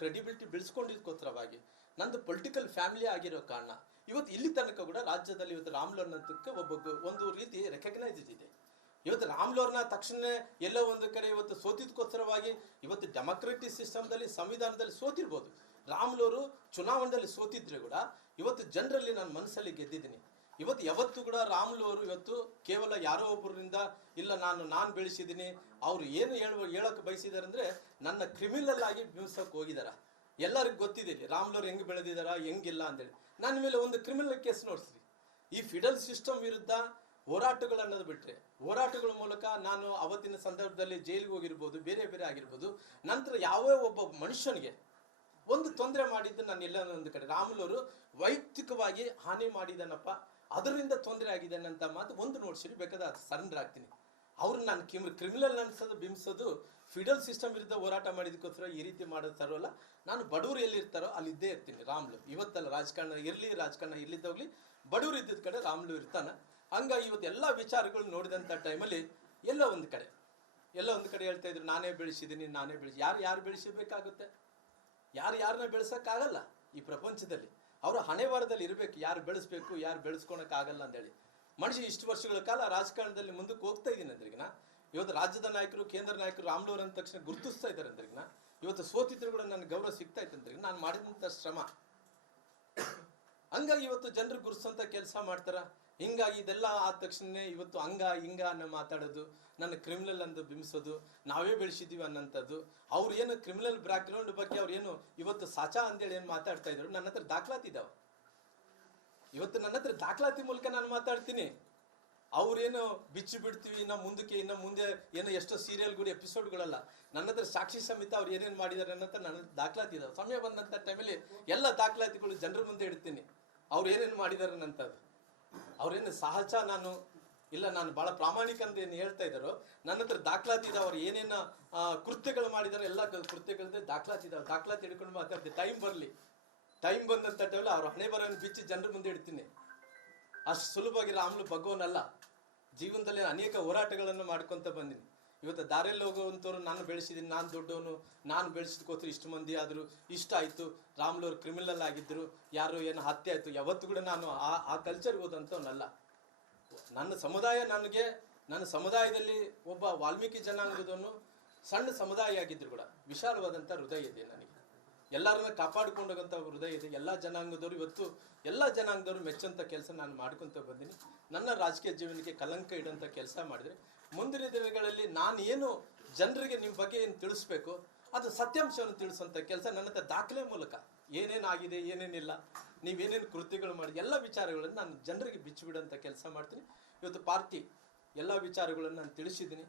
Credibility ಬೆಳೆಸ್ಕೊಂಡಿದ್ಕೋಸ್ಕರವಾಗಿ ನಂದು political family ಆಗಿರೋ ಕಾರಣ. ಇವತ್ತು ಇಲ್ಲಿ ತನಕ ಕೂಡ ರಾಜ್ಯದಲ್ಲಿ ಇವತ್ತು ರಾಮ್ಲೋರ್ನ ಒಬ್ಬ ಒಂದು ರೀತಿ ರೆಕಗ್ನೈಸ್ ಇದೆ ಇವತ್ತು ರಾಮ್ಲೋರ್ನ ತಕ್ಷಣ ಎಲ್ಲೋ ಒಂದು ಕಡೆ ಇವತ್ತು ಸೋತಿದ್ಕೋಸ್ಕರವಾಗಿ ಇವತ್ತು ಡೆಮೊಕ್ರೆಟಿಕ್ ಸಿಸ್ಟಮ್ದಲ್ಲಿ ಸಂವಿಧಾನದಲ್ಲಿ ಸೋತಿರ್ಬೋದು. ರಾಮ್ಲೋರು ಚುನಾವಣೆಯಲ್ಲಿ ಸೋತಿದ್ರೆ ಕೂಡ ಇವತ್ತು ಜನರಲ್ಲಿ ನಾನು ಮನಸ್ಸಲ್ಲಿ ಗೆದ್ದಿದ್ದೀನಿ. ಇವತ್ತು ಯಾವತ್ತು ಕೂಡ ರಾಮುಲು ಅವರು ಇವತ್ತು ಕೇವಲ ಯಾರೋ ಒಬ್ಬರಿಂದ ಇಲ್ಲ ನಾನು ನಾನು ಬೆಳೆಸಿದ್ದೀನಿ, ಅವರು ಏನು ಹೇಳುವ ಹೇಳಕ್ಕೆ ಬಯಸಿದ್ದಾರೆ ಅಂದರೆ ನನ್ನ ಕ್ರಿಮಿನಲ್ ಆಗಿ ಬಿಂಬಿಸಕ್ಕೆ ಹೋಗಿದಾರ. ಎಲ್ಲರಿಗೂ ಗೊತ್ತಿದೆ ರಾಮ್ಲವ್ರು ಹೆಂಗೆ ಬೆಳೆದಿದಾರ, ಹೆಂಗಿಲ್ಲ ಅಂತೇಳಿ. ನನ್ನ ಮೇಲೆ ಒಂದು ಕ್ರಿಮಿನಲ್ ಕೇಸ್ ನೋಡಿಸ್ರಿ. ಈ ಫಿಡಲ್ ಸಿಸ್ಟಮ್ ವಿರುದ್ಧ ಹೋರಾಟಗಳನ್ನೋದು ಬಿಟ್ಟರೆ ಹೋರಾಟಗಳ ಮೂಲಕ ನಾನು ಅವತ್ತಿನ ಸಂದರ್ಭದಲ್ಲಿ ಜೈಲಿಗೆ ಹೋಗಿರ್ಬೋದು, ಬೇರೆ ಬೇರೆ ಆಗಿರ್ಬೋದು, ನಂತರ ಯಾವೇ ಒಬ್ಬ ಮನುಷ್ಯನಿಗೆ ಒಂದು ತೊಂದರೆ ಮಾಡಿದ್ದು ನಾನು ಎಲ್ಲ ಒಂದು ಕಡೆ ರಾಮುಲವರು ವೈಯಕ್ತಿಕವಾಗಿ ಹಾನಿ ಮಾಡಿದಾನಪ್ಪ. ಅದರಿಂದ ತೊಂದರೆ ಆಗಿದೆ ಅಂತ ಮಾತು ಒಂದು ನೋಡ್ಸಿರಿ ಬೇಕಾದ ಸರೆಂಡರ್ ಆಗ್ತೀನಿ. ಅವ್ರನ್ನ ನಾನು ಕಿಮ್ ಕ್ರಿಮಿನಲ್ ಅನ್ಸೋದು, ಬಿಂಬಿಸೋದು ಫಿಡಲ್ ಸಿಸ್ಟಮ್ ವಿರುದ್ಧ ಹೋರಾಟ ಮಾಡಿದಕ್ಕೋಸ್ಕರ ಈ ರೀತಿ ಮಾಡೋತಾರಲ್ಲ ನಾನು ಬಡವರು ಎಲ್ಲಿರ್ತಾರೋ ಅಲ್ಲಿ ಇದ್ದೇ ಇರ್ತೀನಿ, ರಾಮ್ಲು. ಇವತ್ತಲ್ಲ ರಾಜಕಾರಣ ಇರಲಿ, ರಾಜಕಾರಣ ಇರ್ಲಿದ್ದೋಗ್ಲಿ ಬಡವರು ಇದ್ದಿದ್ದ ಕಡೆ ರಾಮ್ಲು ಇರ್ತಾನೆ. ಹಂಗ ಇವತ್ತು ಎಲ್ಲ ವಿಚಾರಗಳು ನೋಡಿದಂಥ ಟೈಮಲ್ಲಿ ಎಲ್ಲ ಒಂದು ಕಡೆ. ಎಲ್ಲ ಒಂದು ಕಡೆ ಹೇಳ್ತಾ ಇದ್ರು, ನಾನೇ ಬೆಳೆಸಿದ್ದೀನಿ, ನಾನೇ ಬೆಳೆಸಿ ಯಾರು ಯಾರು ಬೆಳೆಸಬೇಕಾಗುತ್ತೆ? ಯಾರು ಯಾರನ್ನ ಬೆಳೆಸೋಕ್ಕಾಗಲ್ಲ ಈ ಪ್ರಪಂಚದಲ್ಲಿ. ಅವರು ಹಣೆ ವಾರದಲ್ಲಿ ಇರಬೇಕು, ಯಾರು ಬೆಳೆಸ್ಬೇಕು, ಯಾರು ಬೆಳೆಸ್ಕೊಳಕ್ಕಾಗಲ್ಲ ಅಂತೇಳಿ. ಮನುಷ್ಯ ಇಷ್ಟು ವರ್ಷಗಳ ಕಾಲ ರಾಜಕಾರಣದಲ್ಲಿ ಮುಂದಕ್ಕೆ ಹೋಗ್ತಾ ಇದ್ದೀನಿ ಅಂದ್ರಿಗಿನ, ಇವತ್ತು ರಾಜ್ಯದ ನಾಯಕರು, ಕೇಂದ್ರ ನಾಯಕರು ರಾಮ್ಲೂರ್ ಅಂದ ತಕ್ಷಣ ಗುರುತಿಸ್ತಾ ಇದ್ದಾರೆ ಅಂದ್ರಿಗಿನ, ಇವತ್ತು ಸೋತಿದ್ರು ಕೂಡ ನನ್ನ ಗೌರವ ಸಿಗ್ತಾ ಇತ್ತು ಅಂದ್ರಿಗೆ ನಾನು ಮಾಡಿದಂಥ ಶ್ರಮ. ಹಂಗಾಗಿ ಇವತ್ತು ಜನರು ಗುರುಸಂತ ಕೆಲಸ ಮಾಡ್ತಾರ? ಹಿಂಗಾಗಿ ಇದೆಲ್ಲ ಆದ ತಕ್ಷಣ ಇವತ್ತು ಹಂಗ, ಹಿಂಗ ಅನ್ನೋ ಮಾತಾಡೋದು, ನನ್ನ ಕ್ರಿಮಿನಲ್ ಅಂದು ಬಿಂಬಿಸೋದು, ನಾವೇ ಬೆಳೆಸಿದೀವಿ ಅನ್ನೋಂಥದ್ದು. ಅವ್ರು ಏನು ಕ್ರಿಮಿನಲ್ ಬ್ಯಾಕ್ಗ್ರೌಂಡ್ ಬಗ್ಗೆ ಅವ್ರು ಏನು ಇವತ್ತು ಸಾಚಾ ಅಂತೇಳಿ ಏನು ಮಾತಾಡ್ತಾ ಇದ್ರು? ನನ್ನ ಹತ್ರ ದಾಖಲಾತಿ ಇದಾವೆ. ಇವತ್ತು ನನ್ನ ಹತ್ರ ದಾಖಲಾತಿ ಮೂಲಕ ನಾನು ಮಾತಾಡ್ತೀನಿ. ಅವ್ರೇನು ಬಿಚ್ಚಿ ಬಿಡ್ತೀವಿ, ಇನ್ನು ಮುಂದಕ್ಕೆ, ಇನ್ನು ಮುಂದೆ ಏನೋ ಎಷ್ಟೋ ಸೀರಿಯಲ್ಗಳು ಎಪಿಸೋಡ್ಗಳಲ್ಲ ನನ್ನ ಹತ್ರ ಸಾಕ್ಷಿ ಸಮೇತ ಅವ್ರು ಏನೇನು ಮಾಡಿದ್ದಾರೆ ಅನ್ನೋ ನನ್ನ ದಾಖಲಾತಿ ಇದಾವೆ. ಸಮಯ ಬಂದಂಥ ಟೈಮಲ್ಲಿ ಎಲ್ಲ ದಾಖಲಾತಿಗಳು ಜನರ ಮುಂದೆ ಇಡ್ತೀನಿ. ಅವ್ರು ಏನೇನು ಮಾಡಿದ್ದಾರೆ ಅನ್ನಂಥದ್ದು ಅವ್ರೇನು ಸಹಜ ನಾನು, ಇಲ್ಲ ನಾನು ಭಾಳ ಪ್ರಾಮಾಣಿಕ ಅಂತ ಏನು ಹೇಳ್ತಾ ಇದ್ದಾರೋ, ನನ್ನ ಹತ್ರ ದಾಖಲಾತಿ ಇದೆ, ಅವ್ರು ಏನೇನು ಕೃತ್ಯಗಳು ಮಾಡಿದಾರೆ, ಎಲ್ಲ ಕೃತ್ಯಗಳದ್ದೆ ದಾಖಲಾತಿ ಇದಾವೆ ದಾಖಲಾತಿ ಹಿಡ್ಕೊಂಡು ಮಾತಾಡ್ತೀನಿ ಟೈಮ್ ಬರಲಿ. ಟೈಮ್ ಬಂದಂಥ ಟೈಮಲ್ಲಿ ಅವ್ರ ಹಣೆ ಬರೋನ್ ಬಿಚ್ಚಿ ಜನರ ಮುಂದೆ ಇಡ್ತೀನಿ. ಅಷ್ಟು ಸುಲಭವಾಗಿ ರಾಮ್ಲು ಭಗವನಲ್ಲ ಜೀವನದಲ್ಲಿ ಅನೇಕ ಹೋರಾಟಗಳನ್ನು ಮಾಡ್ಕೊತ ಬಂದೀನಿ. ಇವತ್ತು ದಾರಿಯಲ್ಲಿ ಹೋಗುವಂಥವ್ರು ನಾನು ಬೆಳೆಸಿದ್ದೀನಿ, ನಾನು ದೊಡ್ಡವನು, ನಾನು ಬೆಳೆಸಿದ್ಕೋಸ್ಕರ ಇಷ್ಟು ಮಂದಿ ಆದರು, ಇಷ್ಟ ಆಯಿತು, ರಾಮ್ಲವ್ರು ಕ್ರಿಮಿನಲ್ ಆಗಿದ್ದರು ಯಾರು ಏನು ಹತ್ಯೆ ಆಯಿತು, ಯಾವತ್ತು ಕೂಡ ನಾನು ಆ ಆ ಕಲ್ಚರ್ಗೆ ಹೋದಂಥವನಲ್ಲ. ನನ್ನ ಸಮುದಾಯ ನನಗೆ, ನನ್ನ ಸಮುದಾಯದಲ್ಲಿ ಒಬ್ಬ ವಾಲ್ಮೀಕಿ ಜನಾಂಗದವನು ಸಣ್ಣ ಸಮುದಾಯ ಆಗಿದ್ರು ಕೂಡ, ವಿಶಾಲವಾದಂಥ ಹೃದಯ ಇದೆ ನನಗೆ. ಎಲ್ಲರನ್ನ ಕಾಪಾಡ್ಕೊಂಡು ಹೋಗಂಥ ಹೃದಯ ಇದೆ. ಎಲ್ಲ ಜನಾಂಗದವರು ಇವತ್ತು, ಎಲ್ಲ ಜನಾಂಗದವರು ಮೆಚ್ಚಂಥ ಕೆಲಸ ನಾನು ಮಾಡ್ಕೊತ ಬಂದೀನಿ. ನನ್ನ ರಾಜಕೀಯ ಜೀವನಕ್ಕೆ ಕಲಂಕ ಇಡೋಂಥ ಕೆಲಸ ಮಾಡಿದ್ರೆ. ಮುಂದಿನ ದಿನಗಳಲ್ಲಿ ನಾನು ಏನು ಜನರಿಗೆ ನಿಮ್ಮ ಬಗ್ಗೆ ಏನು ತಿಳಿಸ್ಬೇಕು, ಅದು ಸತ್ಯಾಂಶವನ್ನು ತಿಳಿಸುವಂಥ ಕೆಲಸ ನನ್ನ ಹತ್ರ ದಾಖಲೆ ಮೂಲಕ ಏನೇನಾಗಿದೆ, ಏನೇನಿಲ್ಲ, ನೀವೇನೇನು ಕೃತ್ಯಗಳು ಮಾಡಿ, ಎಲ್ಲ ವಿಚಾರಗಳನ್ನು ನಾನು ಜನರಿಗೆ ಬಿಚ್ಚಿಬಿಡೋಂಥ ಕೆಲಸ ಮಾಡ್ತೀನಿ. ಇವತ್ತು ಪಾರ್ಟಿ ಎಲ್ಲ ವಿಚಾರಗಳನ್ನು ನಾನು ತಿಳಿಸಿದ್ದೀನಿ.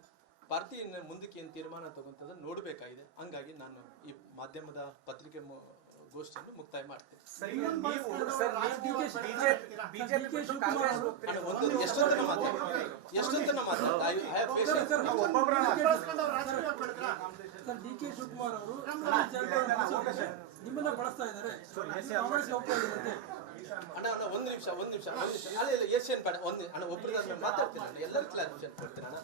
ಪಾರ್ಟಿಯನ್ನು ಮುಂದಕ್ಕೆ ಏನು ತೀರ್ಮಾನ ತಗೊಂತದ ನೋಡಬೇಕಾಗಿದೆ. ಹಂಗಾಗಿ ನಾನು ಈ ಮಾಧ್ಯಮದ ಪತ್ರಿಕೆ ಗೋಷ್ಠಿಯನ್ನು ಮುಕ್ತಾಯ ಒಂದು ಎಷ್ಟೊತ್ತನ ಮಾತಾಡ ಎಷ್ಟೊತ್ತನ ಮಾತಾಡ I have patience sir D K Shivakumar ಅವರು ನಿಮ್ಮನ್ನ ಬಳಸ್ತಾ ಇದ್ದಾರೆ. ಅಣ್ಣ ಅಣ್ಣ ಒಂದು ನಿಮಿಷ ಒಂದು ನಿಮಿಷ ಒಂದು ನಿಮಿಷ. ಅಲ್ಲ ಇಲ್ಲ ಏಷ್ಯನ್ ಬೇಡ ಒಂದು ಅಣ್ಣ ಒಬ್ಬರದಾದ್ಮೇಲೆ ಮಾತಾಡ್ತೀನಿ ಅಣ್ಣ ಎಲ್ಲರ ಕ್ಲಾರಿಫಿಕೇಶನ್ ಕೊಡ್ತೀನಿ ಅಣ್ಣ.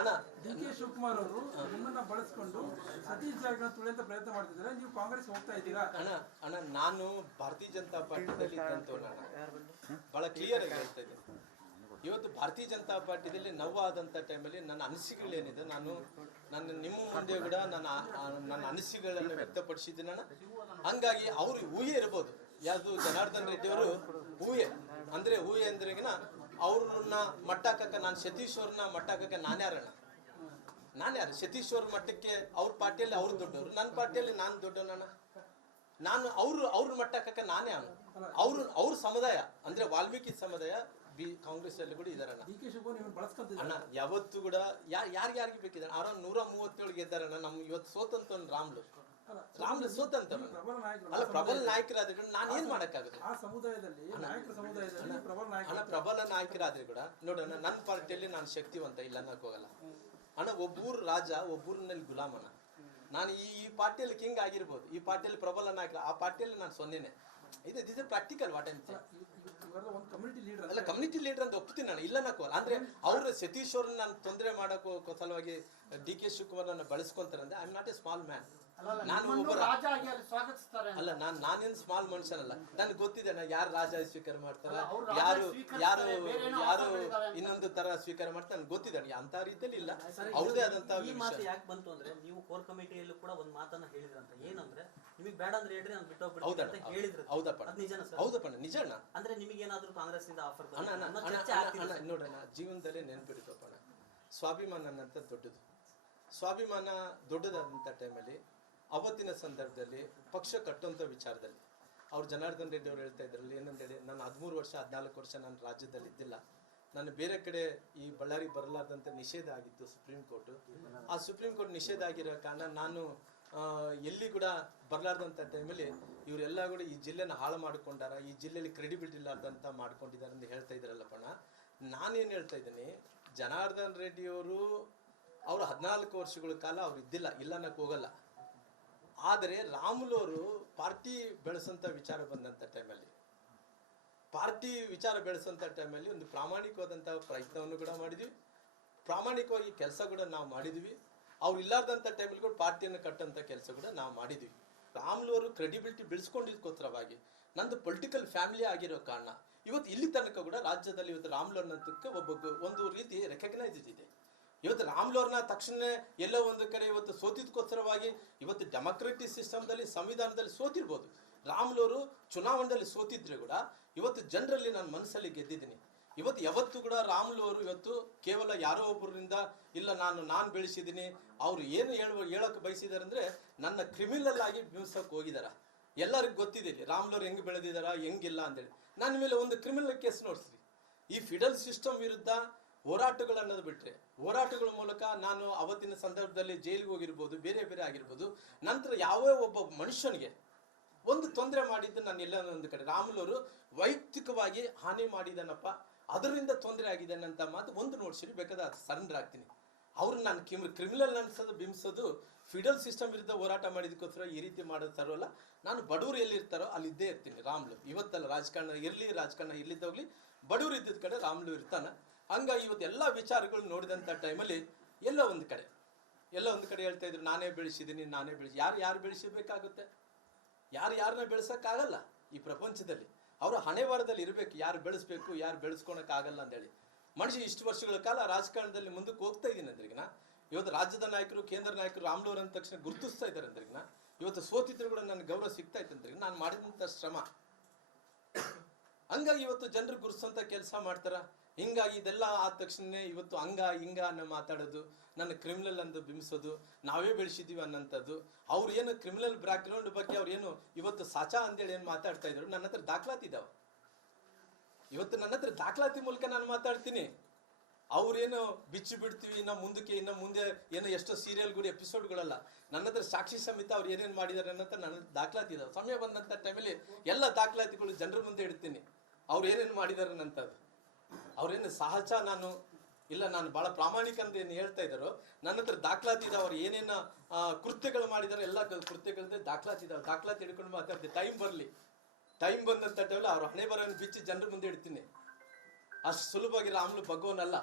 ಅಣ್ಣ. ಡಿ ಕೆ ಶಿವಕುಮಾರ್ ಅವರು ನಿಮ್ಮನ್ನ ಬಳಸ್ಕೊಂಡು ಸತೀಶ್ ಜಾರಕಿಹೊಳಿ ತುಳಿಯಂತ ಪ್ರಯತ್ನ ಮಾಡ್ತಿದ್ದಾರೆ. ನೀವು ಕಾಂಗ್ರೆಸ್ ಹೋಗ್ತಾ ಇದ್ದೀರಾ? ಅಣ್ಣ ಅಣ್ಣ ನಾನು ಭಾರತೀಯ ಜನತಾ ಪಾರ್ಟಿದಲ್ಲಿ ಬಹಳ ಅಣ್ಣ ಭಾಳ ಕ್ಲಿಯರ್ ಆಗಿ ಹೇಳ್ತಾ ಇದ್ದೀನಿ. ಇವತ್ತು ಭಾರತೀಯ ಜನತಾ ಪಾರ್ಟಿಯಲ್ಲಿ ನೋವಾದಂಥ ಟೈಮಲ್ಲಿ ನನ್ನ ಅನಿಸಿಕೆಗಳೇನಿದೆ ನಾನು ನನ್ನ ನಿಮ್ಮ ಮುಂದೆ ಕೂಡ ನನ್ನ ನನ್ನ ಅನಿಸಿಕೆಗಳನ್ನು ವ್ಯಕ್ತಪಡಿಸಿದ್ದೀನಿ ನಾನು. ಹಂಗಾಗಿ ಅವರು ಊಹೆ ಇರ್ಬೋದು. ಯಾವುದು ಜನಾರ್ದನ್ ರೆಡ್ಡಿ ಅವರು ಊಹೆ. ಅಂದರೆ ಊಹೆ ಅಂದ್ರೆಗಿನ ಅವ್ರನ್ನ ಮಟ್ಟಾಕಕ್ಕೆ ನಾನು ಸತೀಶ್ವರನ್ನ ಮಟ್ಟಾಕ ನಾನು ನಾನ್ಯಾರಣ್ಣ ನಾನು ಯಾರು? ಸತೀಶ್ವರ ಮಟ್ಟಕ್ಕೆ ಅವ್ರ ಪಾರ್ಟಿಯಲ್ಲಿ ಅವ್ರು ದೊಡ್ಡವರು. ನನ್ನ ಪಾರ್ಟಿಯಲ್ಲಿ ನಾನು ದೊಡ್ಡವನಣ್ಣ. ನಾನು ಅವರು, ಅವ್ರ ಮಟ್ಟಕ್ಕೆ ನಾನೇ ಅವನು. ಅವರು, ಅವ್ರ ಸಮುದಾಯ, ಅಂದ್ರೆ ವಾಲ್ಮೀಕಿ ಸಮುದಾಯ ಬಿ ಕಾಂಗ್ರೆಸ್ ಅಲ್ಲಿ ಕೂಡ ಇದಾರಣ್ಣ ಡಿ ಕೆ ಶಿವಕುಮಾರ್ ಅಣ್ಣ ಯಾವತ್ತು ಕೂಡ ಯಾರು ಯಾರಿಗೆ ಯಾರಿಗೆ ಬೇಕಿದ್ದಾರೆ? ಅರೌಂಡ್ ನೂರ ಮೂವತ್ತೇಳು ಗೆದ್ದಾರಣ್ಣ. ನಮ್ ಇವತ್ತು ಸೋತಂತ ರಾಮ್ಲು. ರಾಮ್ಲು ಸೋತಂತ ಅಲ್ಲ ಪ್ರಬಲ ನಾಯಕರಾದ್ರೆ ನಾನು ಏನ್ ಮಾಡಕ್ಕಾಗುತ್ತೆ? ಆ ಸಮುದಾಯದಲ್ಲಿ ನಾಯಕರ ಸಮುದಾಯದಲ್ಲಿ ಪ್ರಬಲ ಅಣ್ಣ ನಾಯಕರು ಪ್ರಬಲ ನಾಯಕರಾದ್ರೆ ಕೂಡ ನೋಡೋಣ ನನ್ನ ಪಾರ್ಟಿಯಲ್ಲಿ ನಾನು ಶಕ್ತಿವಂತ ಇಲ್ಲ ಅನ್ನಕ್ ಹೋಗಲ್ಲ. ಅಣ್ಣ ಒಬ್ಬೂರು ರಾಜ ಒಬ್ಬೂರಿನಲ್ಲಿ ಗುಲಾಮಣ್ಣ ನಾನು ಈ ಈ ಪಾರ್ಟಿಯಲ್ಲಿ ಕಿಂಗ್ ಆಗಿರ್ಬೋದು. ಈ ಪಾರ್ಟಿಯಲ್ಲಿ ಪ್ರಬಲ ನಾಯಕರ ಆ ಪಾರ್ಟಿಯಲ್ಲಿ ನಾನು ಸೊನ್ನೆನೆ. ಇದು ದಿಸ್ ಪ್ರಾಕ್ಟಿಕಲ್ ವಾಟ್ ಅಂತ ಇವರು ಒಂದು ಕಮ್ಯುನಿಟಿ ಲೀಡರ್ ಅಲ್ಲ ಕಮ್ಯುನಿಟಿ ಲೀಡರ್ ಅಂತ ಒಪ್ತೀನಿ ನಾನು ಇಲ್ಲ ನಾಕು ಅಂದ್ರೆ ಅವರು ಸತೀಶ್ ಅವ್ರನ್ನ ನಾನು ತೊಂದರೆ ಮಾಡೋಕ್ಕೋ ಸಲುವಾಗಿ ಡಿ ಕೆ ಶಿವಕುಮಾರ್ ನನ್ನ ಬಳಸ್ಕೊಂತಾರೆ ಅಂದ್ರೆ I am not a small man ನಾನು ರಾಜ ಆಗಿ ಅಲ್ಲಿ ಸ್ವಾಗತಿಸ್ತಾರೆ. ಅಲ್ಲ ನಾನು ನಾನೇನ್ ಸ್ಮಾಲ್ ಮನುಷ್ಯನಲ್ಲ. ನನಗೆ ಗೊತ್ತಿದೆ ನಾ ಯಾರು ರಾಜ ಸ್ವೀಕಾರ ಮಾಡ್ತಾರ ಯಾರು ಸ್ವೀಕರಿಸ್ತಾರೆ, ಯಾರು ಯಾರು ಇನ್ನೊಂದು ತರ ಸ್ವೀಕಾರ ಮಾಡ್ತಾರೆ ನನ್ಗೆ ಗೊತ್ತಿದೆ ಅಂತ ರೀತಿಯಲ್ಲಿ ಇಲ್ಲ. ಅವ್ರದೇ ಆದಂತ ಈ ಮಾತು ಯಾಕೆ ಬಂತು ಅಂದ್ರೆ ನೀವು ಕೋರ್ ಕಮಿಟಿಯಲ್ಲೂ ಕೂಡ ಒಂದು ಮಾತನ್ನ ಹೇಳಿದ್ರಂತ. ಏನಂದ್ರೆ ನಿಮಗೆ ಬೇಡ ಅಂದ್ರೆ ಹೇಳ್ರಿ ನಾನು ಬಿಟ್ಟು ಹೌದಣ್ಣ. ಅಂತ ಹೇಳಿದ್ರು ಹೌದಪ್ಪ. ಅದು ನಿಜನ ಸರ್? ಹೌದಪ್ಪ ನಿಜಣ್ಣ. ಅಂದ್ರೆ ನಿಮಗೆ ಏನಾದ್ರೂ ಕಾಂಗ್ರೆಸ್ ಇಂದ ಆಫರ್ ಅಣ್ಣ ಅಣ್ಣ ಅಣ್ಣ ಅಣ್ಣ, ಆಗ್ತಿದೆ ಜೀವನದಲ್ಲೇ ನೆನ್ಪಿಡ್ತಪ್ಪ ಸ್ವಾಭಿಮಾನ ಅನ್ನಂತ ದೊಡ್ಡದು. ಸ್ವಾಭಿಮಾನ ದೊಡ್ಡದಾದಂಥ ಟೈಮಲ್ಲಿ ಅವತ್ತಿನ ಸಂದರ್ಭದಲ್ಲಿ ಪಕ್ಷ ಕಟ್ಟುವಂಥ ವಿಚಾರದಲ್ಲಿ. ಅವ್ರು ಜನಾರ್ದನ್ ರೆಡ್ಡಿ ಅವರು ಹೇಳ್ತಾ ಇದ್ರಲ್ಲಿ ಏನಂದೇಳಿ ನಾನು ಹದಿಮೂರು ವರ್ಷ, ಹದಿನಾಲ್ಕು ವರ್ಷ ನಾನು ರಾಜ್ಯದಲ್ಲಿ ಇದ್ದಿಲ್ಲ. ನಾನು ಬೇರೆ ಕಡೆ ಈ ಬಳ್ಳಾರಿ ಬರಲಾರ್ದಂತ ನಿಷೇಧ ಆಗಿತ್ತು ಸುಪ್ರೀಂ ಕೋರ್ಟ್. ಆ ಸುಪ್ರೀಂ ಕೋರ್ಟ್ ನಿಷೇಧ ಆಗಿರೋ ಕಾರಣ ನಾನು ಎಲ್ಲಿ ಕೂಡ ಬರಲಾರ್ದಂಥ ಟೈಮಲ್ಲಿ ಇವರೆಲ್ಲ ಕೂಡ ಈ ಜಿಲ್ಲೆನ ಹಾಳು ಮಾಡ್ಕೊಂಡಾರ, ಈ ಜಿಲ್ಲೆಯಲ್ಲಿ ಕ್ರೆಡಿಬಿಲಿಟಿ ಇಲ್ಲಾರ್ದಂತ ಮಾಡ್ಕೊಂಡಿದ್ದಾರೆ ಅಂತ ಹೇಳ್ತಾ ಇದ್ರಲ್ಲಪ್ಪಣ್ಣ ನಾನೇನು ಹೇಳ್ತಾ ಇದ್ದೀನಿ, ಜನಾರ್ದನ್ ರೆಡ್ಡಿಯವರು ಅವರು ಹದಿನಾಲ್ಕು ವರ್ಷಗಳ ಕಾಲ ಅವ್ರು ಇದ್ದಿಲ್ಲ ಇಲ್ಲ ಅನ್ನಕ್ಕೆ ಹೋಗಲ್ಲ. ಆದರೆ ರಾಮುಲವರು ಪಾರ್ಟಿ ಬೆಳೆಸಂತ ವಿಚಾರ ಬಂದಂಥ ಟೈಮಲ್ಲಿ ಪಾರ್ಟಿ ವಿಚಾರ ಬೆಳೆಸಂತ ಟೈಮಲ್ಲಿ ಒಂದು ಪ್ರಾಮಾಣಿಕವಾದಂಥ ಪ್ರಯತ್ನವನ್ನು ಕೂಡ ಮಾಡಿದ್ವಿ. ಪ್ರಾಮಾಣಿಕವಾಗಿ ಕೆಲಸ ಕೂಡ ನಾವು ಮಾಡಿದ್ವಿ. ಅವ್ರು ಇಲ್ಲಾರ್ದಂಥ ಟೈಮಲ್ಲಿ ಕೂಡ ಪಾರ್ಟಿಯನ್ನು ಕಟ್ಟಂತ ಕೆಲಸ ಕೂಡ ನಾವು ಮಾಡಿದ್ವಿ. ರಾಮ್ಲವರು ಕ್ರೆಡಿಬಿಲಿಟಿ ಬೆಳೆಸ್ಕೊಂಡಿದ್ದಕ್ಕೋಸ್ಕರವಾಗಿ ನಂದು ಪೊಲಿಟಿಕಲ್ ಫ್ಯಾಮಿಲಿ ಆಗಿರೋ ಕಾರಣ, ಇವತ್ತು ಇಲ್ಲಿ ತನಕ ಕೂಡ ರಾಜ್ಯದಲ್ಲಿ ಇವತ್ತು ರಾಮ್ಲೋರ್ನಂತಕ್ಕೆ ಒಬ್ಬ ಒಂದು ರೀತಿ ರೆಕಗ್ನೈಸ್ ಇದೆ. ಇವತ್ತು ರಾಮ್ಲೋರ್ನ ತಕ್ಷಣ ಎಲ್ಲೋ ಒಂದು ಕಡೆ ಇವತ್ತು ಸೋತಿದ್ಕೋಸ್ಕರವಾಗಿ ಇವತ್ತು ಡೆಮೊಕ್ರೆಟಿಕ್ ಸಿಸ್ಟಮ್ದಲ್ಲಿ, ಸಂವಿಧಾನದಲ್ಲಿ ಸೋತಿರ್ಬೋದು. ರಾಮ್ಲೋರು ಚುನಾವಣೆಯಲ್ಲಿ ಸೋತಿದ್ರೆ ಕೂಡ ಇವತ್ತು ಜನರಲ್ಲಿ ನಾನು ಮನಸ್ಸಲ್ಲಿ ಗೆದ್ದಿದ್ದೀನಿ. ಇವತ್ತು ಯಾವತ್ತು ಕೂಡ ರಾಮ್ಲೋರು ಇವತ್ತು ಕೇವಲ ಯಾರೋ ಒಬ್ಬರಿಂದ ಇಲ್ಲ, ನಾನು ನಾನು ಬೆಳೆಸಿದ್ದೀನಿ. ಅವ್ರು ಏನು ಹೇಳುವ ಹೇಳಕ್ಕೆ ಬಯಸಿದಾರೆ ಅಂದ್ರೆ ನನ್ನ ಕ್ರಿಮಿನಲ್ ಆಗಿ ಬಿಂಬಿಸೋಕೆ ಹೋಗಿದಾರ. ಎಲ್ಲರಿಗೂ ಗೊತ್ತಿದೆ ರಾಮ್ಲೋರು ಹೆಂಗ್ ಬೆಳೆದಿದಾರ, ಹೆಂಗಿಲ್ಲ ಅಂತೇಳಿ. ನನ್ನ ಮೇಲೆ ಒಂದು ಕ್ರಿಮಿನಲ್ ಕೇಸ್ ನೋಡ್ಸ್ರಿ. ಈ ಫಿಡಲ್ ಸಿಸ್ಟಮ್ ವಿರುದ್ಧ ಹೋರಾಟಗಳು ಬಿಟ್ಟರೆ ಹೋರಾಟಗಳ ಮೂಲಕ ನಾನು ಅವತ್ತಿನ ಸಂದರ್ಭದಲ್ಲಿ ಜೈಲಿಗೆ ಹೋಗಿರ್ಬೋದು, ಬೇರೆ ಬೇರೆ ಆಗಿರ್ಬೋದು, ನಂತರ ಯಾವೇ ಒಬ್ಬ ಮನುಷ್ಯನಿಗೆ ಒಂದು ತೊಂದರೆ ಮಾಡಿದ್ದು ನಾನು ಎಲ್ಲ ಒಂದು ಕಡೆ. ರಾಮುಲವರು ವೈಯಕ್ತಿಕವಾಗಿ ಹಾನಿ ಮಾಡಿದನಪ್ಪ, ಅದರಿಂದ ತೊಂದರೆ ಆಗಿದೆ ಅಂತ ಮಾತು ಒಂದು ನೋಡ್ಸಿರಿ ಬೇಕಾದ ಸರೆಂಡರ್ ಆಗ್ತೀನಿ. ಅವ್ರನ್ನ ನಾನು ಕಿಮ್ ಕ್ರಿಮಿನಲ್ ಅನ್ಸೋದು, ಬಿಂಬಿಸೋದು, ಫಿಡಲ್ ಸಿಸ್ಟಮ್ ವಿರುದ್ಧ ಹೋರಾಟ ಮಾಡಿದಕ್ಕೋಸ್ಕರ ಈ ರೀತಿ ಮಾಡೋತಾರಲ್ಲ ನಾನು ಬಡವರು ಎಲ್ಲಿರ್ತಾರೋ ಅಲ್ಲಿ ಇದ್ದೇ ಇರ್ತೀನಿ ರಾಮ್ಲು. ಇವತ್ತಲ್ಲ ರಾಜಕಾರಣ ಇರಲಿ, ರಾಜಕಾರಣ ಇರ್ಲಿದ್ದೋಗ್ಲಿ ಬಡವರು ಇದ್ದಿದ್ದ ಕಡೆ ರಾಮ್ಲು ಇರ್ತಾನ. ಹಂಗಾಗಿ ಇವತ್ತು ಎಲ್ಲ ವಿಚಾರಗಳು ನೋಡಿದಂಥ ಟೈಮಲ್ಲಿ ಎಲ್ಲ ಒಂದು ಕಡೆ, ಎಲ್ಲ ಒಂದು ಕಡೆ ಹೇಳ್ತಾ ಇದ್ರು, ನಾನೇ ಬೆಳೆಸಿದ್ದೀನಿ, ನಾನೇ ಬೆಳೆಸಿ, ಯಾರು ಯಾರು ಬೆಳೆಸಬೇಕಾಗುತ್ತೆ? ಯಾರು ಯಾರನ್ನ ಬೆಳೆಸೋಕ್ಕಾಗಲ್ಲ ಈ ಪ್ರಪಂಚದಲ್ಲಿ? ಅವರು ಹಣೆ ವಾರದಲ್ಲಿ ಇರಬೇಕು, ಯಾರು ಬೆಳೆಸ್ಬೇಕು, ಯಾರು ಬೆಳೆಸ್ಕೊಳಕ್ಕಾಗಲ್ಲ ಅಂತೇಳಿ ಮನುಷ್ಯ ಇಷ್ಟು ವರ್ಷಗಳ ಕಾಲ ರಾಜಕಾರಣದಲ್ಲಿ ಮುಂದಕ್ಕೆ ಹೋಗ್ತಾ ಇದ್ದೀನಿ ಅಂದ್ರಿಗಿನ ಇವತ್ತು ರಾಜ್ಯದ ನಾಯಕರು, ಕೇಂದ್ರ ನಾಯಕರು ರಾಮ್ಲೂರ್ ಅಂದ ತಕ್ಷಣ ಗುರುತಿಸ್ತಾ ಇದ್ದಾರೆ ಅಂದ್ರಿಗಿನ ಇವತ್ತು ಸೋತಿದ್ರು ಕೂಡ ನನ್ನ ಗೌರವ ಸಿಗ್ತಾ ಇತ್ತು ಅಂದ್ರಿಗೆ ನಾನು ಮಾಡಿದಂಥ ಶ್ರಮ ಹಂಗಾಗಿ ಇವತ್ತು ಜನರು ಗುರುಸಂತ ಕೆಲಸ ಮಾಡ್ತಾರ? ಹಿಂಗಾಗಿ ಇದೆಲ್ಲ ಆದ ತಕ್ಷಣ ಇವತ್ತು ಹಂಗ, ಹಿಂಗ ಅನ್ನೋ ಮಾತಾಡೋದು, ನನ್ನ ಕ್ರಿಮಿನಲ್ ಅಂತ ಬಿಂಬಿಸೋದು, ನಾವೇ ಬೆಳೆಸಿದೀವಿ ಅನ್ನೋಂಥದ್ದು. ಅವ್ರು ಏನು ಕ್ರಿಮಿನಲ್ ಬ್ಯಾಕ್ಗ್ರೌಂಡ್ ಬಗ್ಗೆ ಅವ್ರು ಏನು ಇವತ್ತು ಸಾಚಾ ಅಂತೇಳಿ ಏನು ಮಾತಾಡ್ತಾ ಇದ್ರು? ನನ್ನ ಹತ್ರ ದಾಖಲಾತಿ ಇದಾವೆ ಇವತ್ತು ನನ್ನ ಹತ್ರ ದಾಖಲಾತಿ ಮೂಲಕ ನಾನು ಮಾತಾಡ್ತೀನಿ. ಅವ್ರೇನು ಬಿಚ್ಚಿ ಬಿಡ್ತೀವಿ, ಇನ್ನ ಮುಂದಕ್ಕೆ, ಇನ್ನ ಮುಂದೆ ಏನೋ ಎಷ್ಟೋ ಸೀರಿಯಲ್ಗಳು ಎಪಿಸೋಡ್ಗಳಲ್ಲ ನನ್ನ ಹತ್ರ ಸಾಕ್ಷಿ ಸಮೇತ ಅವ್ರು ಏನೇನು ಮಾಡಿದ್ದಾರೆ ಅನ್ನೋ ನನ್ನ ದಾಖಲಾತಿ ಇದಾವೆ ಸಮಯ ಬಂದಂಥ ಟೈಮಲ್ಲಿ ಎಲ್ಲ ದಾಖಲಾತಿಗಳು ಜನರ ಮುಂದೆ ಇಡ್ತೀನಿ. ಅವ್ರು ಏನೇನು ಮಾಡಿದ್ದಾರೆ ಅನ್ನಂಥದ್ದು ಅವ್ರೇನು ಸಹಜ ನಾನು, ಇಲ್ಲ ನಾನು ಬಹಳ ಪ್ರಾಮಾಣಿಕ ಅಂತ ಏನು ಹೇಳ್ತಾ ಇದ್ದಾರೋ, ನನ್ನ ಹತ್ರ ದಾಖಲಾತಿ ಇದಾವೆ ಅವ್ರು ಏನೇನು ಕೃತ್ಯಗಳು ಮಾಡಿದಾರೆ, ಎಲ್ಲ ಕೃತ್ಯಗಳದ್ದೇ ದಾಖಲಾತಿ ಇದಾವೆ ದಾಖಲಾತಿ ಹಿಡ್ಕೊಂಡು ಮಾತಾಡ್ತೀನಿ ಟೈಮ್ ಬರಲಿ. ಟೈಮ್ ಬಂದಂಥ ಟೈಮಲ್ಲಿ ಅವ್ರ ಹಣೆ ಬರೋನ್ ಬಿಚ್ಚಿ ಜನರ ಮುಂದೆ ಇಡ್ತೀನಿ. ಅಷ್ಟು ಸುಲಭವಾಗಿ ರಾಮಲು ಭಗವನಲ್ಲ.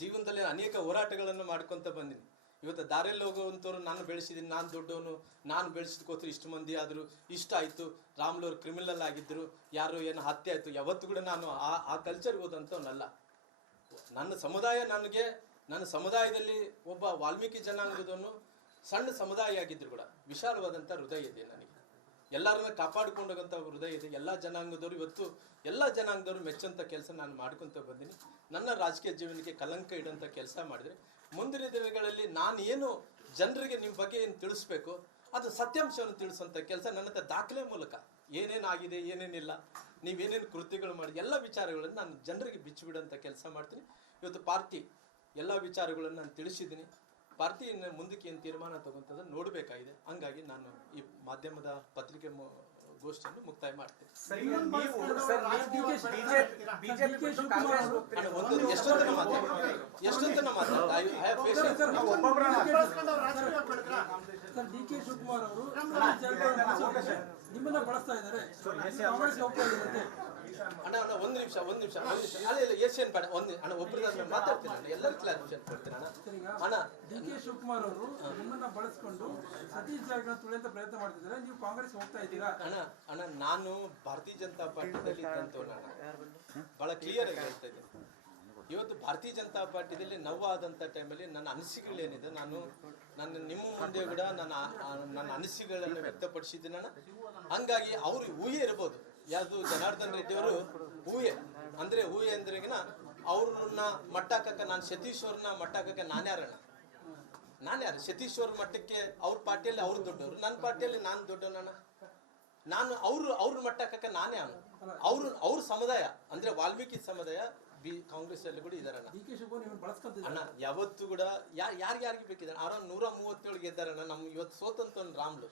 ಜೀವನದಲ್ಲಿ ಅನೇಕ ಹೋರಾಟಗಳನ್ನು ಮಾಡ್ಕೊಂತ ಬಂದೀನಿ. ಇವತ್ತು ದಾರಿಯಲ್ಲಿ ಹೋಗುವಂಥವ್ರು ನಾನು ಬೆಳೆಸಿದ್ದೀನಿ ನಾನು ದೊಡ್ಡವನು, ನಾನು ಬೆಳೆಸಿದ್ಕೋತ್ರ ಇಷ್ಟು ಮಂದಿ ಆದರೂ, ಇಷ್ಟ ಆಯಿತು ರಾಮ್ಲವ್ರು ಕ್ರಿಮಿನಲ್ ಆಗಿದ್ದರು ಯಾರು ಏನು ಹತ್ಯೆ ಆಯಿತು, ಯಾವತ್ತೂ ಕೂಡ ನಾನು ಆ ಆ ಕಲ್ಚರ್ಗೆ ಹೋದಂಥವನಲ್ಲ. ನನ್ನ ಸಮುದಾಯ ನನಗೆ, ನನ್ನ ಸಮುದಾಯದಲ್ಲಿ ಒಬ್ಬ ವಾಲ್ಮೀಕಿ ಜನಾಂಗದವನು ಸಣ್ಣ ಸಮುದಾಯ ಆಗಿದ್ರು ಕೂಡ, ವಿಶಾಲವಾದಂಥ ಹೃದಯ ಇದೆ ನನಗೆ. ಎಲ್ಲರನ್ನ ಕಾಪಾಡಿಕೊಂಡಂತ ಹೃದಯ ಇದೆ. ಎಲ್ಲ ಜನಾಂಗದವರು ಇವತ್ತು ಎಲ್ಲ ಜನಾಂಗದವರು ಮೆಚ್ಚಂತ ಕೆಲಸ ನಾನು ಮಾಡ್ಕೊಂತ ಬಂದೀನಿ. ನನ್ನ ರಾಜಕೀಯ ಜೀವನಕ್ಕೆ ಕಲಂಕ ಇಡಂತ ಕೆಲಸ ಮಾಡಿದ್ರೆ ಮುಂದಿನ ದಿನಗಳಲ್ಲಿ ನಾನು ಏನು ಜನರಿಗೆ ನಿಮ್ಮ ಬಗ್ಗೆ ಏನು ತಿಳಿಸ್ಬೇಕು, ಅದು ಸತ್ಯಾಂಶವನ್ನು ತಿಳಿಸುವಂಥ ಕೆಲಸ ನನ್ನ ಹತ್ರ ದಾಖಲೆ ಮೂಲಕ. ಏನೇನಾಗಿದೆ ಏನೇನಿಲ್ಲ ನೀವೇನೇನು ಕೃತಿಗಳು ಮಾಡಿ, ಎಲ್ಲ ವಿಚಾರಗಳನ್ನು ನಾನು ಜನರಿಗೆ ಬಿಚ್ಚಿಬಿಡೋಂಥ ಕೆಲಸ ಮಾಡ್ತೀನಿ. ಇವತ್ತು ಪಾರ್ಟಿ, ಎಲ್ಲ ವಿಚಾರಗಳನ್ನು ನಾನು ತಿಳಿಸಿದ್ದೀನಿ. ಪಾರ್ಟಿ ಇನ್ನು ಮುಂದಕ್ಕೆ ಏನು ತೀರ್ಮಾನ ತಗೊಂತದ ನೋಡಬೇಕಾಗಿದೆ ಹಂಗಾಗಿ ನಾನು ಈ ಮಾಧ್ಯಮದ ಪತ್ರಿಕೆ ಗೋಷ್ಠಿಯನ್ನು ಮುಕ್ತಾಯ ಮಾಡ್ತೇನೆ ಎಷ್ಟೊತ್ತನ ಮಾತಾಡ ಎಷ್ಟೊತ್ತನ ಮಾತಾಡ ನಿಮ್ಮನ್ನ ಬಳಸ್ತಾ ಇದ್ದಾರೆ. ಅಣ್ಣ ಅಣ್ಣ ಒಂದು ನಿಮಿಷ ಒಂದು ನಿಮಿಷ ಒಂದು ನಿಮಿಷ. ಅಲ್ಲ ಇಲ್ಲ ಏಷ್ಯನ್ ಬೇಡ ಒಂದು ಅಣ್ಣ ಒಬ್ರಿಗೆ ಮಾತಾಡ್ತೀನಿ ಅಣ್ಣ. ಎಲ್ಲರೂ ಕ್ಲಾರಿಫಿಕೇಶನ್ ಕೊಡ್ತೀನಿ ಅಣ್ಣ. ಅಣ್ಣ ಡಿ ಕೆ ಶಿವಕುಮಾರ್ ಅವರು ನಿಮ್ಮನ್ನ ಬಳಸ್ಕೊಂಡು ಸತೀಶ್ ಜಾರಕಿಹೊಳಿ ತುಳಿಯಂತ ಪ್ರಯತ್ನ ಮಾಡ್ತಿದ್ದಾರೆ. ನೀವು ಕಾಂಗ್ರೆಸ್ ಹೋಗ್ತಾ ಇದ್ದೀರಾ? ಅಣ್ಣ ಅಣ್ಣ ನಾನು ಭಾರತೀಯ ಜನತಾ ಪಕ್ಷದಲ್ಲಿ ಇದ್ದಂಥವ್ನು ಅಣ್ಣ ಬಹಳ ಕ್ಲಿಯರ್ ಆಗಿ ಹೇಳ್ತಾ ಇದ್ದೀನಿ. ಇವತ್ತು ಭಾರತೀಯ ಜನತಾ ಪಾರ್ಟಿಯಲ್ಲಿ ನೋವಾದಂಥ ಟೈಮಲ್ಲಿ ನನ್ನ ಅನಿಸಿಕೆಗಳೇನಿದೆ, ನಾನು ನನ್ನ ನಿಮ್ಮ ಮುಂದೆ ಕೂಡ ನನ್ನ ನನ್ನ ಅನಿಸಿಕೆಗಳನ್ನು ವ್ಯಕ್ತಪಡಿಸಿದ್ದೀನಿ ನಾನು. ಹಂಗಾಗಿ ಅವರು ಊಹೆ ಇರ್ಬೋದು. ಯಾವುದು ಜನಾರ್ದನ್ ರೆಡ್ಡಿಯವರು ಊಹೆ. ಅಂದ್ರೆ ಊಹೆ ಅಂದ್ರೆಗಿನ ಅವ್ರನ್ನ ಮಟ್ಟಾಕಕ್ಕೆ ನಾನು ಸತೀಶ್ ಅವ್ರನ್ನ ಮಟ್ಟಾಕಕ್ಕೆ ನಾನ್ಯಾರಣ್ಣ ನಾನು ಯಾರು? ಸತೀಶ್ ಅವ್ರ ಮಟ್ಟಕ್ಕೆ ಅವ್ರ ಪಾರ್ಟಿಯಲ್ಲಿ ಅವ್ರು ದೊಡ್ಡವರು. ನನ್ನ ಪಾರ್ಟಿಯಲ್ಲಿ ನಾನು ದೊಡ್ಡವನಣ್ಣ ನಾನು ಅವರು, ಅವ್ರ ಮಟ್ಟಕ್ಕೆ ನಾನೇ ಅವನು. ಅವ್ರು, ಅವ್ರ ಸಮುದಾಯ, ಅಂದ್ರೆ ವಾಲ್ಮೀಕಿ ಸಮುದಾಯ ಬಿ ಕಾಂಗ್ರೆಸ್ ಅಲ್ಲಿ ಕೂಡ ಇದಾರಣ್ಣ. ಡಿ ಕೆ ಶಿವಕುಮಾರ್ ಬಳಸ್ಕೊಂತಿದ್ದಾರೆ ಅಣ್ಣ ಯಾವತ್ತು ಕೂಡ ಯಾರು ಯಾರಿಗೆ ಬೇಕಿದ್ದಾರೆ ಆರ ನೂರ ಮೂವತ್ತೇಳು ಗೆದ್ದಾರಣ್ಣ ನಮ್ ಇವತ್ತು ಸೋತಂತ ರಾಮ್ಲು.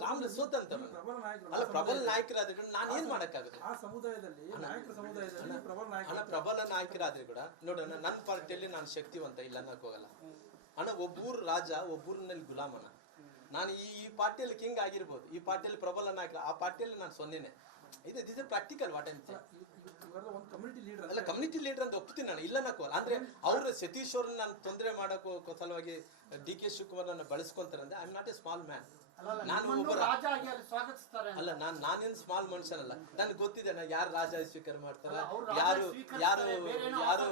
ರಾಮ್ಲು ಸೋತಂತ ಪ್ರಬಲ ನಾಯಕರು ಅಲ್ಲ ಪ್ರಬಲ ನಾಯಕರಾದ್ರೆ ನಾನು ಏನ್ ಮಾಡಕ್ಕಾಗುತ್ತೆ? ಆ ಸಮುದಾಯದಲ್ಲಿ ನಾಯಕರ ಸಮುದಾಯದಲ್ಲಿ ಪ್ರಬಲ ಅಣ್ಣ ನಾಯಕರು ಪ್ರಬಲ ನಾಯಕರಾದ್ರೆ ಕೂಡ ನೋಡೋಣ ನನ್ನ ಪಾರ್ಟಿಯಲ್ಲಿ ನಾನು ಶಕ್ತಿವಂತ ಇಲ್ಲ ಅನ್ನಕ್ ಹೋಗಲ್ಲ. ಅಣ್ಣ ಒಬ್ಬೂರು ರಾಜ ಒಬ್ಬೂರಿನಲ್ಲಿ ಗುಲಾಮನ ನಾನು ಈ ಈ ಪಾರ್ಟಿಯಲ್ಲಿ ಕಿಂಗ್ ಆಗಿರ್ಬೋದು. ಈ ಪಾರ್ಟಿಯಲ್ಲಿ ಪ್ರಬಲ ನಾಯಕ ಆ ಪಾರ್ಟಿಯಲ್ಲಿ ನಾನು ಸೊನ್ನೆನೆ. ಇದು ದಿಸ್ ಪ್ರಾಕ್ಟಿಕಲ್ ವಾಟ್ ಅಂತ ಒಂದು ಕಮ್ಯುನಿಟಿ ಲೀಡರ್ ಅಲ್ಲ ಕಮ್ಯುನಿಟಿ ಲೀಡರ್ ಅಂತ ಒಪ್ತೀನಿ ನಾನು ಇಲ್ಲ ನಾಕು ಅಂದ್ರೆ ಅವರು ಸತೀಶ್ ಅವ್ರನ್ನ ನಾನು ತೊಂದರೆ ಮಾಡಕ್ಕೋ ಸಲುವಾಗಿ ಡಿ ಕೆ ಶಿವಕುಮಾರ್ ನನ್ನ ಬಳಸ್ಕೊಂತಾರೆ ಅಂದ್ರೆ I am not a small man ನಾನು ಒಬ್ಬ ರಾಜ ಸ್ವಾಗತಿಸ್ತಾರೆ ಅಲ್ಲ ನಾನ್ ನಾನೇನ್ ಸ್ಮಾಲ್ ಮನುಷ್ಯನಲ್ಲ. ನನ್ ಗೊತ್ತಿದೆ ನಾ ಯಾರು ರಾಜ ಸ್ವೀಕಾರ ಮಾಡ್ತಾರ? ಯಾರು ಯಾರು ಬೇರೆ ಯಾರು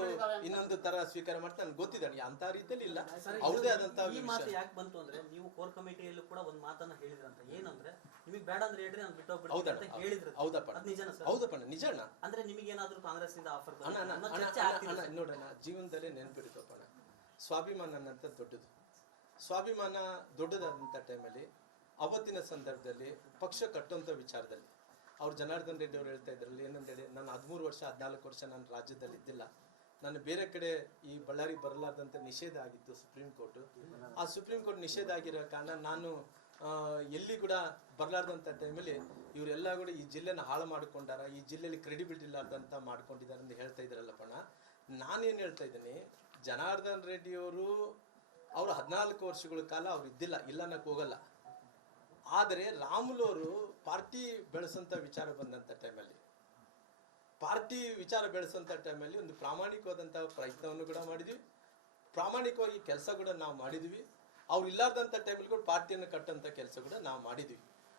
ಇನ್ನೊಂದು ತರ ಸ್ವೀಕಾರ ಮಾಡ್ತಾರೆ ನನ್ಗೆ ಗೊತ್ತಿದೆ ನನಗೆ ಅಂತ ರೀತಿಯಲ್ಲಿ ಇಲ್ಲ. ಅವ್ರದೇ ಆದಂತ ಈ ಮಾತು ಯಾಕೆ ಬಂತು ಅಂದ್ರೆ ನೀವು ಕೋರ್ ಕಮಿಟಿಯಲ್ಲೂ ಕೂಡ ಒಂದ್ ಮಾತನ್ನ ಹೇಳಿದ್ರಂತ. ಏನಂದ್ರೆ ನಿಮಗೆ ಬೇಡ ಅಂದ್ರೆ ಹೇಳ್ರಿ ನಾನು ಹೌದಣ್ಣ ಅಂತ ಹೇಳಿದ್ರು ಹೌದಪ್ಪ. ಅದು ನಿಜನ ಸರ್? ಹೌದಪ್ಪ ನಿಜಣ್ಣ. ಅಂದ್ರೆ ನಿಮಗೆ ಏನಾದ್ರೂ ಕಾಂಗ್ರೆಸ್ ಇಂದ ಆಫರ್ ನೋಡೋಣ ಜೀವನದಲ್ಲಿ ನೆನ್ಪಿಡ್ಬೇಕಣ್ಣ ಸ್ವಾಭಿಮಾನ ಅನ್ನಂತ ದೊಡ್ಡದು. ಸ್ವಾಭಿಮಾನ ದೊಡ್ಡದಾದಂಥ ಟೈಮಲ್ಲಿ ಅವತ್ತಿನ ಸಂದರ್ಭದಲ್ಲಿ ಪಕ್ಷ ಕಟ್ಟುವಂಥ ವಿಚಾರದಲ್ಲಿ. ಅವ್ರು ಜನಾರ್ದನ್ ರೆಡ್ಡಿ ಅವರು ಹೇಳ್ತಾ ಇದ್ರಲ್ಲಿ ಹೇಳಿ, ನಾನು ಹದಿಮೂರು ವರ್ಷ, ಹದಿನಾಲ್ಕು ವರ್ಷ ನಾನು ರಾಜ್ಯದಲ್ಲಿ ಇದ್ದಿಲ್ಲ. ನಾನು ಬೇರೆ ಕಡೆ ಈ ಬಳ್ಳಾರಿ ಬರಲಾರ್ದಂಥ ನಿಷೇಧ ಆಗಿತ್ತು ಸುಪ್ರೀಂ ಕೋರ್ಟ್ ಆ ಸುಪ್ರೀಂ ಕೋರ್ಟ್ ನಿಷೇಧ ಆಗಿರೋ ಕಾರಣ ನಾನು ಎಲ್ಲಿ ಕೂಡ ಬರಲಾರ್ದಂಥ ಟೈಮಲ್ಲಿ ಇವರೆಲ್ಲ ಕೂಡ ಈ ಜಿಲ್ಲೆನ ಹಾಳು ಮಾಡ್ಕೊಂಡಾರ, ಈ ಜಿಲ್ಲೆಯಲ್ಲಿ ಕ್ರೆಡಿಬಿಲಿಟಿ ಇಲ್ಲಾರ್ದಂತ ಮಾಡ್ಕೊಂಡಿದ್ದಾರೆ ಅಂತ ಹೇಳ್ತಾ ಇದ್ರಲ್ಲಪ್ಪಣ್ಣ ನಾನೇನು ಹೇಳ್ತಾ ಇದ್ದೀನಿ, ಜನಾರ್ದನ್ ರೆಡ್ಡಿಯವರು ಅವರು ಅವರು ಹದಿನಾಲ್ಕು ವರ್ಷಗಳ ಕಾಲ ಅವ್ರು ಇದ್ದಿಲ್ಲ ಇಲ್ಲ ಅನ್ನಕ್ಕೆ ಹೋಗಲ್ಲ. ಆದರೆ ರಾಮುಲು ಅವರು ಪಾರ್ಟಿ ಬೆಳೆಸಂತ ವಿಚಾರ ಬಂದಂಥ ಟೈಮಲ್ಲಿ ಪಾರ್ಟಿ ವಿಚಾರ ಬೆಳೆಸಂತ ಟೈಮಲ್ಲಿ ಒಂದು ಪ್ರಾಮಾಣಿಕವಾದಂಥ ಪ್ರಯತ್ನವನ್ನು ಕೂಡ ಮಾಡಿದ್ವಿ. ಪ್ರಾಮಾಣಿಕವಾಗಿ ಕೆಲಸ ಕೂಡ ನಾವು ಮಾಡಿದ್ವಿ. ಅವ್ರು ಇಲ್ಲಾರ್ದಂಥ ಟೈಮಲ್ಲಿ ಕೂಡ ಪಾರ್ಟಿಯನ್ನು ಕಟ್ಟಂತ ಕೆಲಸ ಕೂಡ ನಾವು ಮಾಡಿದ್ವಿ.